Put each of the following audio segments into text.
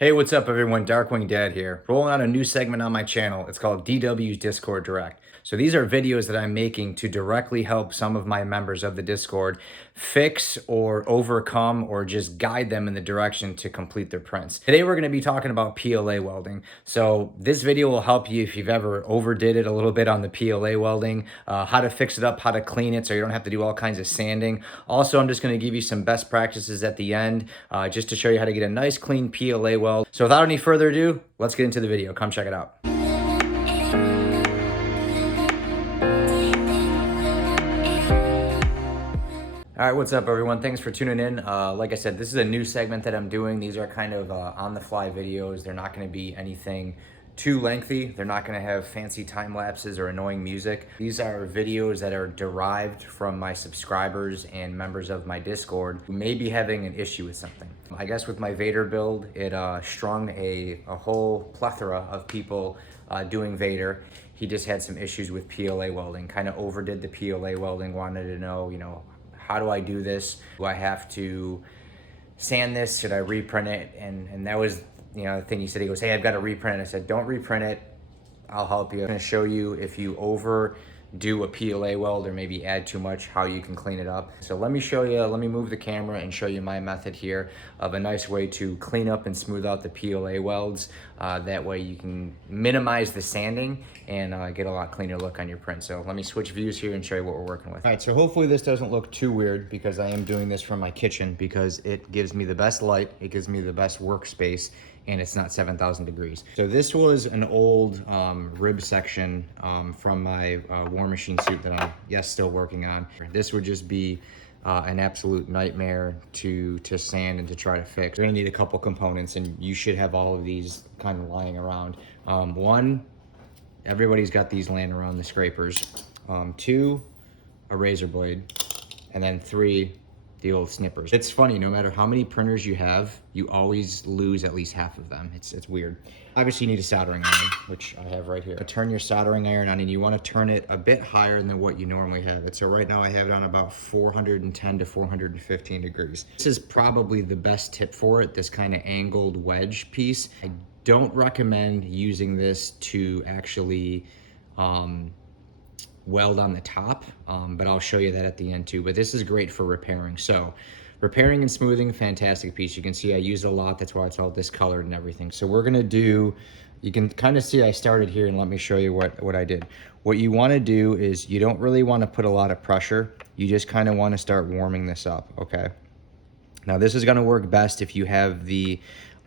Hey, what's up everyone? Darkwing Dad here. Rolling out a new segment on my channel. It's called DW's Discord Direct. So these are videos that I'm making to directly help some of my members of the Discord fix or overcome or just guide them in the direction to complete their prints. Today we're going to be talking about PLA welding. So this video will help you if you've ever overdid it a little bit on the PLA welding, how to fix it up, how to clean it so you don't have to do all kinds of sanding. Also, I'm just going to give you some best practices at the end just to show you how to get a nice clean PLA weld. So without any further ado, let's get into the video. Come check it out. All right, what's up everyone? Thanks for tuning in. Like I said, this is a new segment that I'm doing. These are kind of on-the-fly videos. They're not gonna be anything too lengthy. They're not gonna have fancy time lapses or annoying music. These are videos that are derived from my subscribers and members of my Discord who may be having an issue with something. I guess with my Vader build, it strung a whole plethora of people doing Vader. He just had some issues with PLA welding, kind of overdid the PLA welding, wanted to know, how do I do this? Do I have to sand this? Should I reprint it? And that was, the thing he said. He goes, hey, I've got to reprint it. I said, don't reprint it. I'll help you. I'm gonna show you if you overdo a PLA weld or maybe add too much, how you can clean it up. So let me show you, let me move the camera and show you my method here of a nice way to clean up and smooth out the PLA welds. That way you can minimize the sanding and get a lot cleaner look on your print. So let me switch views here and show you what we're working with. All right, so hopefully this doesn't look too weird because I am doing this from my kitchen because it gives me the best light, it gives me the best workspace, and it's not 7,000 degrees. So this was an old rib section from my War Machine suit that I'm, still working on. This would just be an absolute nightmare to sand and to try to fix. You're gonna need a couple components, and you should have all of these kind of lying around. One, everybody's got these laying around, the scrapers. Two, a razor blade. And then three, the old snippers. It's funny, no matter how many printers you have, you always lose at least half of them. It's weird. Obviously you need a soldering iron, which I have right here. Turn your soldering iron on, and you want to turn it a bit higher than what you normally have it. So right now I have it on about 410 to 415 degrees. This is probably the best tip for it, this kind of angled wedge piece. I don't recommend using this to actually weld on the top, but I'll show you that at the end too. But this is great for repairing. So repairing and smoothing, fantastic piece. You can see I use it a lot. That's why it's all discolored and everything. So we're gonna do, you can kind of see I started here, and let me show you what I did. What you wanna do is you don't really wanna put a lot of pressure. You just kind of wanna start warming this up, okay? Now this is gonna work best if you have the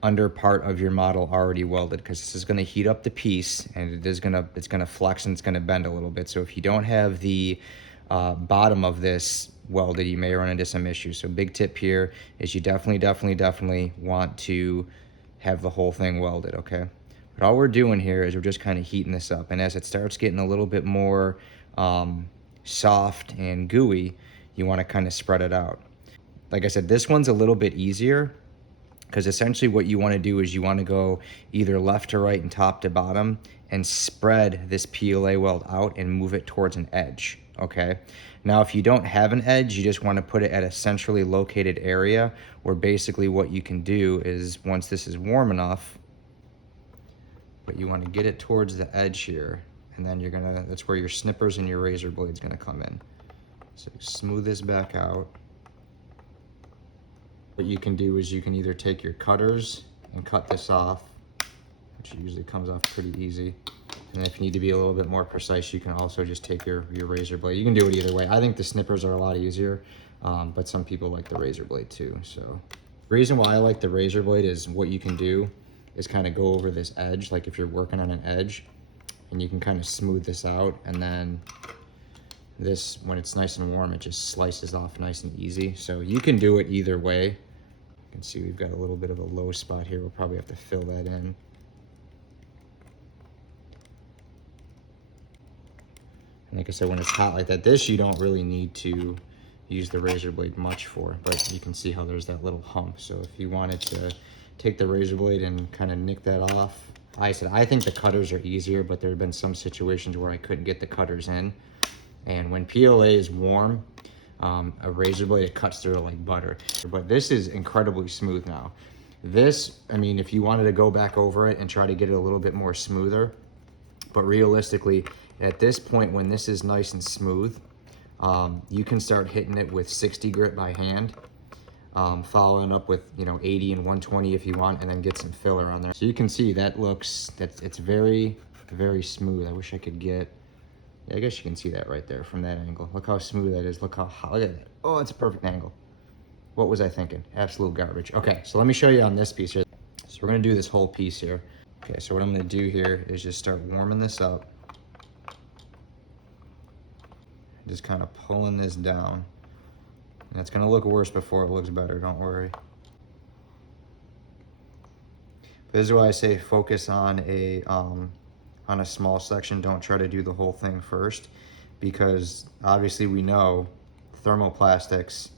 under part of your model already welded, because this is going to heat up the piece, and it's going to flex and it's going to bend a little bit. So if you don't have the bottom of this welded, you may run into some issues. So big tip here is you definitely want to have the whole thing welded, okay? But all we're doing here is we're just kind of heating this up, and as it starts getting a little bit more soft and gooey, you want to kind of spread it out. Like I said, this one's a little bit easier, because essentially what you want to do is you want to go either left to right and top to bottom and spread this PLA weld out and move it towards an edge, okay? Now, if you don't have an edge, you just want to put it at a centrally located area where basically what you can do is, once this is warm enough, but you want to get it towards the edge here, and then you're gonna, that's where your snippers and your razor blade's gonna come in. So smooth this back out. What you can do is you can either take your cutters and cut this off, which usually comes off pretty easy. And if you need to be a little bit more precise, you can also just take your razor blade. You can do it either way. I think the snippers are a lot easier, but some people like the razor blade too. So the reason why I like the razor blade is what you can do is kind of go over this edge, like if you're working on an edge, and you can kind of smooth this out, and then this, when it's nice and warm, it just slices off nice and easy. So you can do it either way. You can see we've got a little bit of a low spot here. We'll probably have to fill that in. And like I said, when it's hot like that, this you don't really need to use the razor blade much for, but you can see how there's that little hump. So if you wanted to take the razor blade and kind of nick that off, I think the cutters are easier, but there have been some situations where I couldn't get the cutters in. And when PLA is warm, a razor blade, it cuts through it like butter. But this is incredibly smooth now. This, I mean, if you wanted to go back over it and try to get it a little bit more smoother, but realistically, at this point when this is nice and smooth, you can start hitting it with 60 grit by hand, following up with, you know, 80 and 120 if you want, and then get some filler on there. So you can see that it's very, very smooth. I wish I could get, yeah, I guess you can see that right there from that angle. Look how smooth that is. Look how hot, look at that. Oh, it's a perfect angle. What was I thinking? Absolute garbage. Okay, so let me show you on this piece here. So we're gonna do this whole piece here. Okay, so what I'm gonna do here is just start warming this up. Just kind of pulling this down. And it's gonna look worse before it looks better, don't worry. This is why I say focus on a small section. Don't try to do the whole thing first, because obviously we know thermoplastics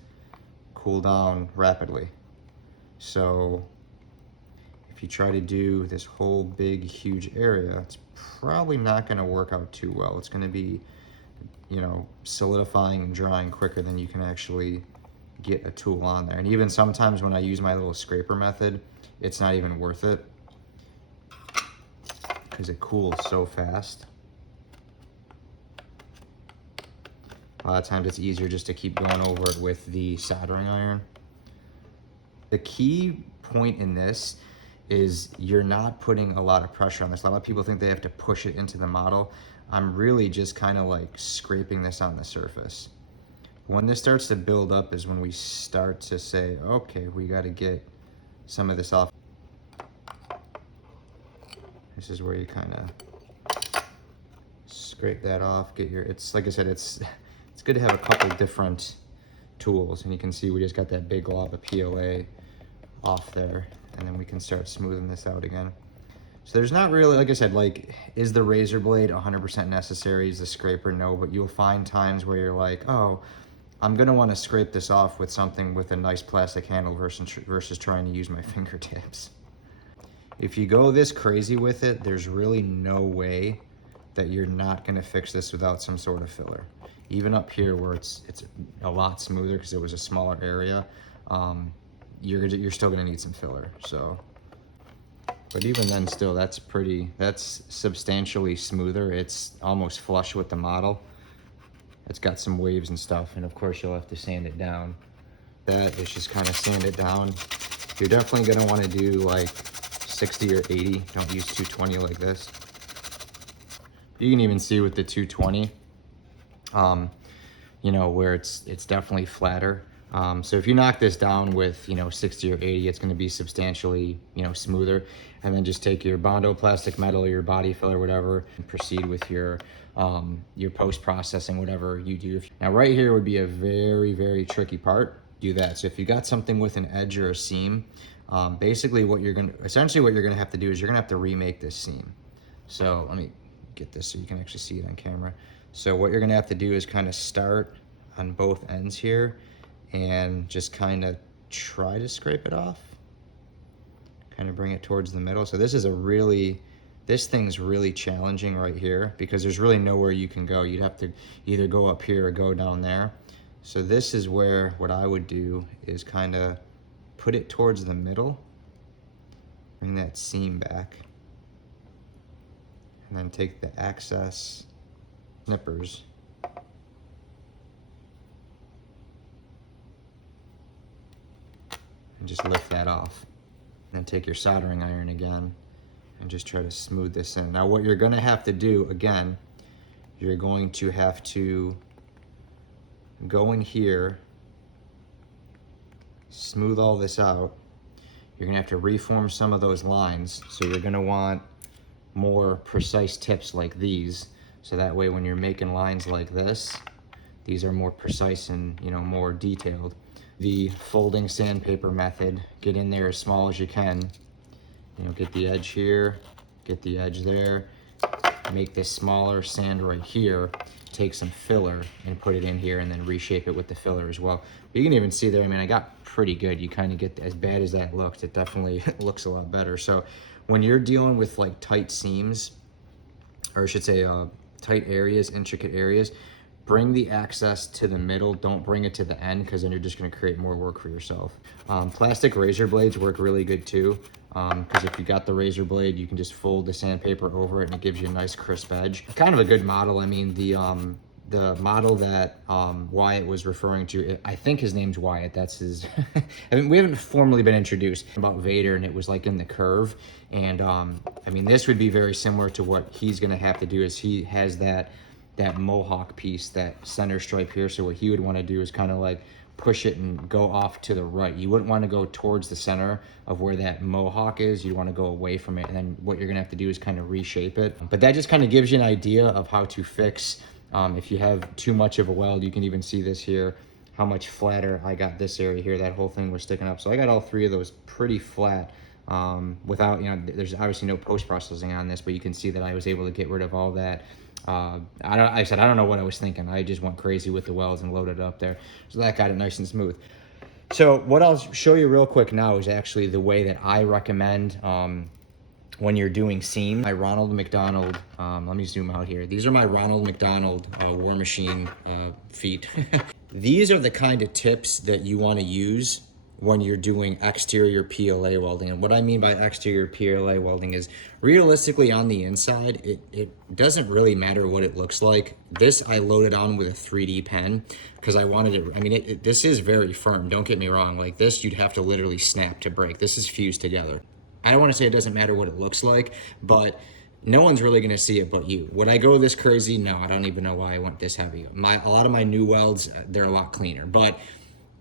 cool down rapidly. So if you try to do this whole big, huge area, it's probably not gonna work out too well. It's gonna be, you know, solidifying and drying quicker than you can actually get a tool on there. And even sometimes when I use my little scraper method, it's not even worth it because it cools so fast. A lot of times it's easier just to keep going over it with the soldering iron. The key point in this is you're not putting a lot of pressure on this. A lot of people think they have to push it into the model. I'm really just kind of like scraping this on the surface. When this starts to build up is when we start to say, okay, we got to get some of this off. This is where you kind of scrape that off, get your, it's like I said, it's good to have a couple different tools, and you can see we just got that big glob of PLA off there, and then we can start smoothing this out again. So there's not really, like I said, like, is the razor blade 100% necessary? Is the scraper? No, but you'll find times where you're like, oh, I'm gonna wanna scrape this off with something with a nice plastic handle versus trying to use my fingertips. If you go this crazy with it, there's really no way that you're not gonna fix this without some sort of filler. Even up here where it's a lot smoother because it was a smaller area, you're still gonna need some filler, so. But even then still, that's substantially smoother. It's almost flush with the model. It's got some waves and stuff, and of course you'll have to sand it down. That is just kind of sand it down. You're definitely gonna wanna do like 60 or 80, don't use 220 like this. You can even see with the 220, you know, where it's definitely flatter. So if you knock this down with, you know, 60 or 80, it's going to be substantially, you know, smoother. And then just take your Bondo plastic metal or your body filler, whatever, and proceed with your post-processing, whatever you do. Now right here would be a very, very tricky part. Do that. So if you got something with an edge or a seam, basically essentially what you're going to have to do is you're going to have to remake this seam. So let me get this so you can actually see it on camera. So what you're going to have to do is kind of start on both ends here and just kind of try to scrape it off, kind of bring it towards the middle. So this thing's really challenging right here because there's really nowhere you can go. You'd have to either go up here or go down there. So this is where what I would do is kind of put it towards the middle, bring that seam back, and then take the excess snippers and just lift that off. And then take your soldering iron again and just try to smooth this in. Now what you're gonna have to do, again, you're going to have to go in here, smooth all this out. You're gonna have to reform some of those lines. So you're gonna want more precise tips like these. So that way when you're making lines like this, these are more precise and, you know, more detailed. The folding sandpaper method, get in there as small as you can. You know, get the edge here, get the edge there, make this smaller, sand right here, take some filler and put it in here and then reshape it with the filler as well. But you can even see there, I mean, I got pretty good. You kind of get, as bad as that looked, it definitely looks a lot better. So when you're dealing with like tight seams, or I should say tight areas, intricate areas, bring the access to the middle. Don't bring it to the end, because then you're just going to create more work for yourself. Plastic razor blades work really good too, because if you got the razor blade, you can just fold the sandpaper over it and it gives you a nice crisp edge. Kind of a good model. I mean, the model that Wyatt was referring to, I think his name's Wyatt, that's his I mean, we haven't formally been introduced about Vader, and it was like in the curve, and I mean, this would be very similar to what he's gonna have to do. Is he has that mohawk piece, that center stripe here, so what he would want to do is kind of like push it and go off to the right. You wouldn't want to go towards the center of where that mohawk is. You want to go away from it, and then what you're gonna have to do is kind of reshape it. But that just kind of gives you an idea of how to fix if you have too much of a weld. You can even see this here, how much flatter I got this area here. That whole thing was sticking up. So I got all three of those pretty flat without, you know, there's obviously no post-processing on this, but you can see that I was able to get rid of all that. I said, I don't know what I was thinking. I just went crazy with the welds and loaded it up there. So that got it nice and smooth. So what I'll show you real quick now is actually the way that I recommend when you're doing seam. My Ronald McDonald, let me zoom out here. These are my Ronald McDonald War Machine feet. These are the kind of tips that you want to use when you're doing exterior PLA welding. And what I mean by exterior PLA welding is, realistically on the inside, it doesn't really matter what it looks like. This I loaded on with a 3D pen because I wanted it. I mean, this is very firm, don't get me wrong. Like this, you'd have to literally snap to break. This is fused together. I don't want to say it doesn't matter what it looks like, but no one's really going to see it but you. Would I go this crazy? No, I don't even know why I went this heavy. A lot of my new welds, they're a lot cleaner, but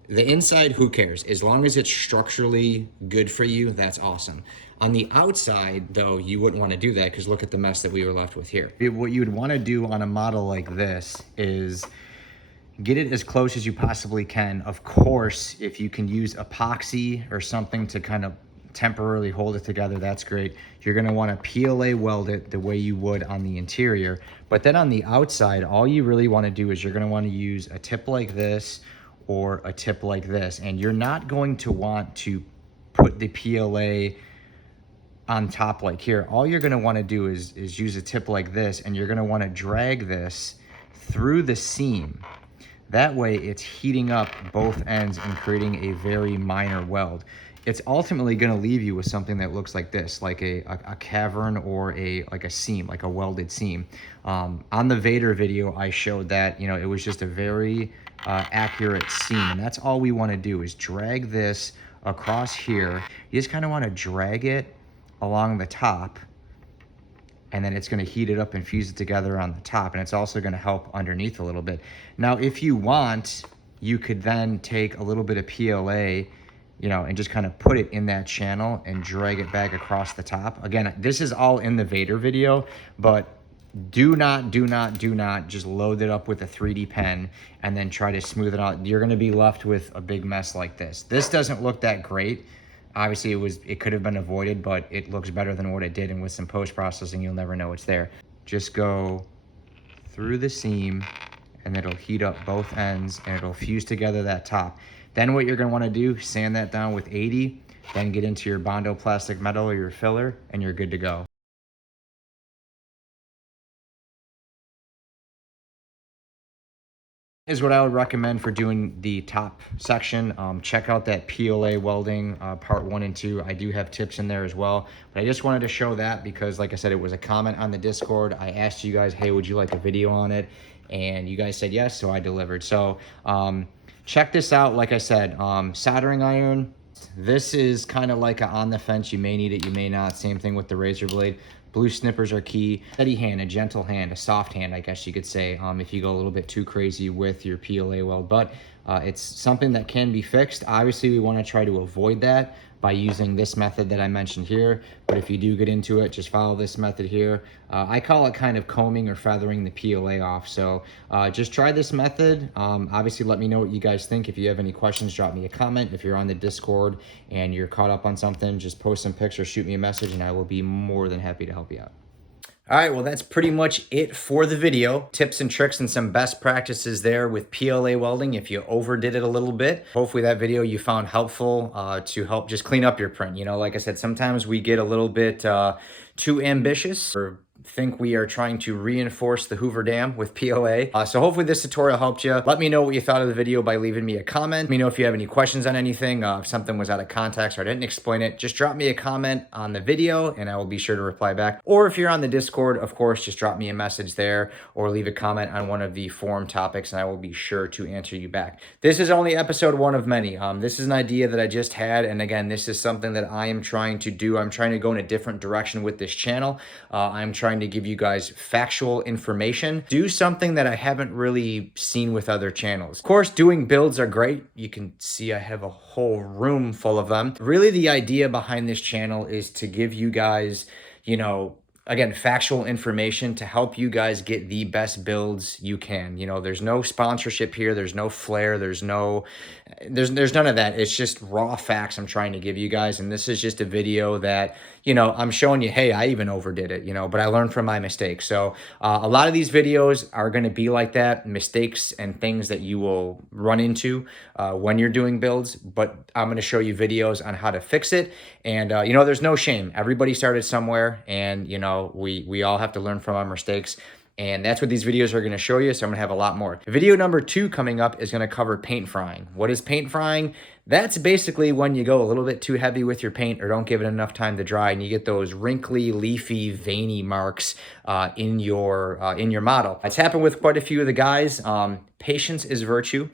the inside, who cares? As long as it's structurally good for you, that's awesome. On the outside, though, you wouldn't want to do that, because look at the mess that we were left with here. What you would want to do on a model like this is get it as close as you possibly can. Of course, if you can use epoxy or something to kind of temporarily hold it together, that's great. You're going to want to PLA weld it the way you would on the interior. But then on the outside, all you really want to do is you're going to want to use a tip like this or a tip like this, and you're not going to want to put the PLA on top like here. All you're going to want to do is use a tip like this, and you're going to want to drag this through the seam. That way it's heating up both ends and creating a very minor weld. It's ultimately going to leave you with something that looks like this, like a cavern or like a seam, like a welded seam. On the Vader video, I showed that, you know, it was just a very accurate seam, and that's all we want to do is drag this across here. You just kind of want to drag it along the top, and then it's going to heat it up and fuse it together on the top, and it's also going to help underneath a little bit. Now, if you want, you could then take a little bit of PLA, you know, and just kind of put it in that channel and drag it back across the top. Again, this is all in the Vader video, but do not just load it up with a 3D pen and then try to smooth it out. You're going to be left with a big mess like this. This doesn't look that great. Obviously, it could have been avoided, but it looks better than what it did, and with some post-processing, you'll never know it's there. Just go through the seam, and it'll heat up both ends, and it'll fuse together that top. Then what you're going to want to do, sand that down with 80, then get into your Bondo plastic metal or your filler, and you're good to go. Is what I would recommend for doing the top section. Check out that PLA welding part 1 and 2. I do have tips in there as well, but I just wanted to show that because, like I said, it was a comment on the Discord. I asked you guys, hey, would you like a video on it? And you guys said yes, so I delivered. So check this out. Like I said, soldering iron. This is kind of like a on the fence. You may need it, you may not. Same thing with the razor blade. Blue snippers are key. Steady hand, a gentle hand, a soft hand, I guess you could say, if you go a little bit too crazy with your PLA weld. But it's something that can be fixed. Obviously, we want to try to avoid that by using this method that I mentioned here. But if you do get into it, just follow this method here. I call it kind of combing or feathering the PLA off. So just try this method. Obviously, let me know what you guys think. If you have any questions, drop me a comment. If you're on the Discord and you're caught up on something, just post some pics or shoot me a message, and I will be more than happy to help you out. All right, well, that's pretty much it for the video. Tips and tricks and some best practices there with PLA welding if you overdid it a little bit. Hopefully that video you found helpful to help just clean up your print. You know, like I said, sometimes we get a little bit too ambitious or think we are trying to reinforce the Hoover Dam with PLA. So hopefully this tutorial helped you. Let me know what you thought of the video by leaving me a comment. Let me know if you have any questions on anything. If something was out of context or I didn't explain it, just drop me a comment on the video and I will be sure to reply back. Or if you're on the Discord, of course, just drop me a message there or leave a comment on one of the forum topics and I will be sure to answer you back. This is only episode 1 of many. This is an idea that I just had, and again, this is something that I am trying to do. I'm trying to go in a different direction with this channel. I'm trying to give you guys factual information, do something that I haven't really seen with other channels. Of course, doing builds are great. You can see I have a whole room full of them. Really, the idea behind this channel is to give you guys, you know, again, factual information to help you guys get the best builds you can. You know, there's no sponsorship here. There's no flair. There's none of that. It's just raw facts I'm trying to give you guys. And this is just a video that, you know, I'm showing you, hey, I even overdid it, you know, but I learned from my mistakes. So a lot of these videos are going to be like that, mistakes and things that you will run into when you're doing builds. But I'm going to show you videos on how to fix it. And, you know, there's no shame. Everybody started somewhere and, you know, we all have to learn from our mistakes. And that's what these videos are going to show you. So I'm going to have a lot more. Video number 2 coming up is going to cover paint frying. What is paint frying? That's basically when you go a little bit too heavy with your paint or don't give it enough time to dry and you get those wrinkly, leafy, veiny marks in your model. It's happened with quite a few of the guys. Patience is virtue.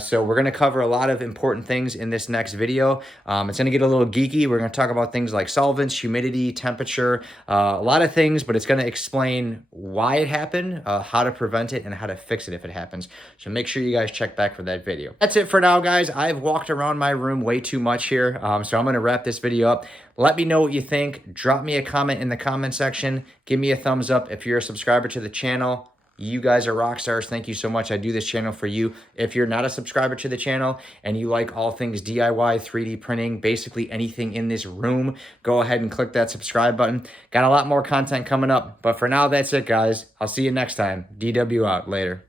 So we're going to cover a lot of important things in this next video. It's going to get a little geeky. We're going to talk about things like solvents, humidity, temperature, a lot of things, but it's going to explain why it happened, how to prevent it, and how to fix it if it happens. So make sure you guys check back for that video. That's it for now, guys. I've walked around my room way too much here, so I'm going to wrap this video up. Let me know what you think. Drop me a comment in the comment section. Give me a thumbs up if you're a subscriber to the channel. You guys are rock stars. Thank you so much. I do this channel for you. If you're not a subscriber to the channel and you like all things DIY, 3D printing, basically anything in this room, go ahead and click that subscribe button. Got a lot more content coming up. But for now, that's it, guys. I'll see you next time. DW out. Later.